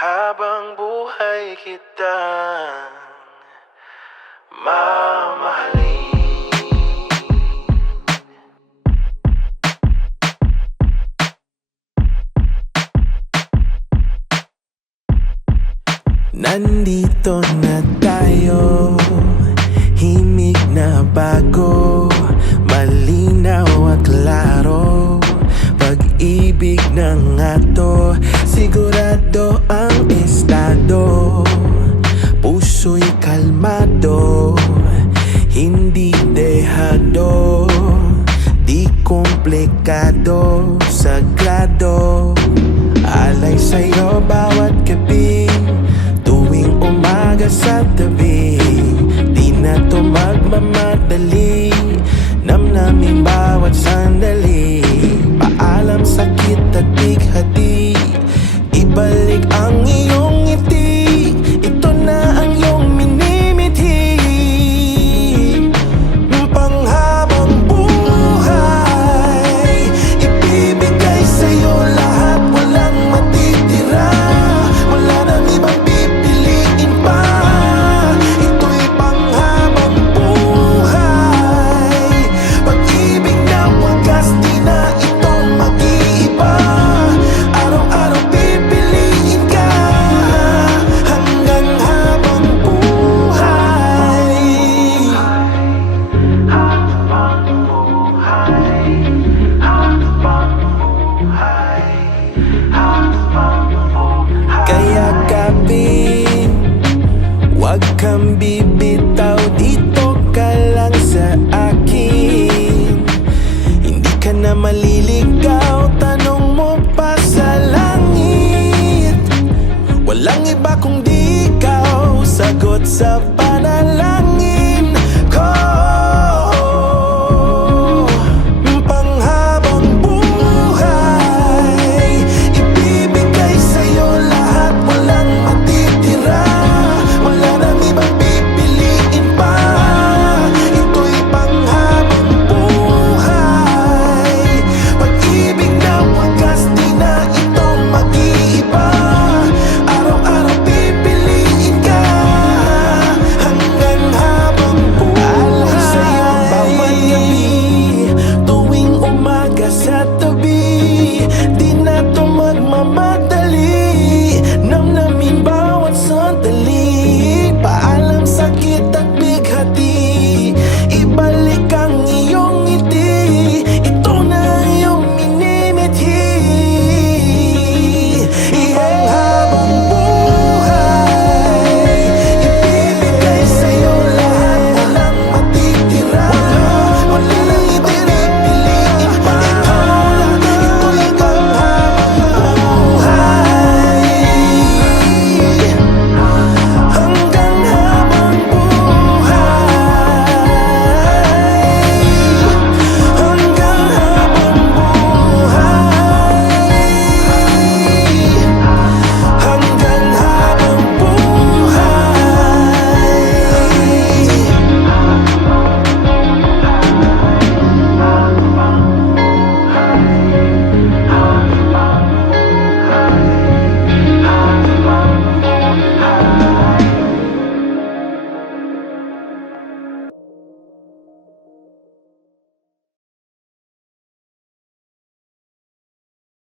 Habang buhay kita mamahalin. Nandito na tayo, himig na bago, malinaw at klaro. Pag-ibig na nga to, sigurado ang estado. Puso'y kalmado, hindi dehado. Di komplikado, sagrado. Alay sa'yo bawat gabi, tuwing umaga sa tabi. Di na to magmamadali, namnamin bawat sandali. Paalam, sakit at bighati, ibalik ang iyong ngiti. Ito na ang iyong minimithi, panghabang buhay. Ibibigay sa'yo lahat, walang matitira. Wala nang ibang pipiliin pa. Ito'y panghabang buhay. Pag-ibig na wagas, di na ito mag-iiba. Araw-araw pipiliin ka, hanggang habang buhay. Habang buhay, habang buhay, habang buhay. Kaya kapin, wag kang bibitaw, dito ka lang sa akin. Hindi ka na maliligaw, tanong mo pa sa langit. Walang iba kundi ikaw, sagot sa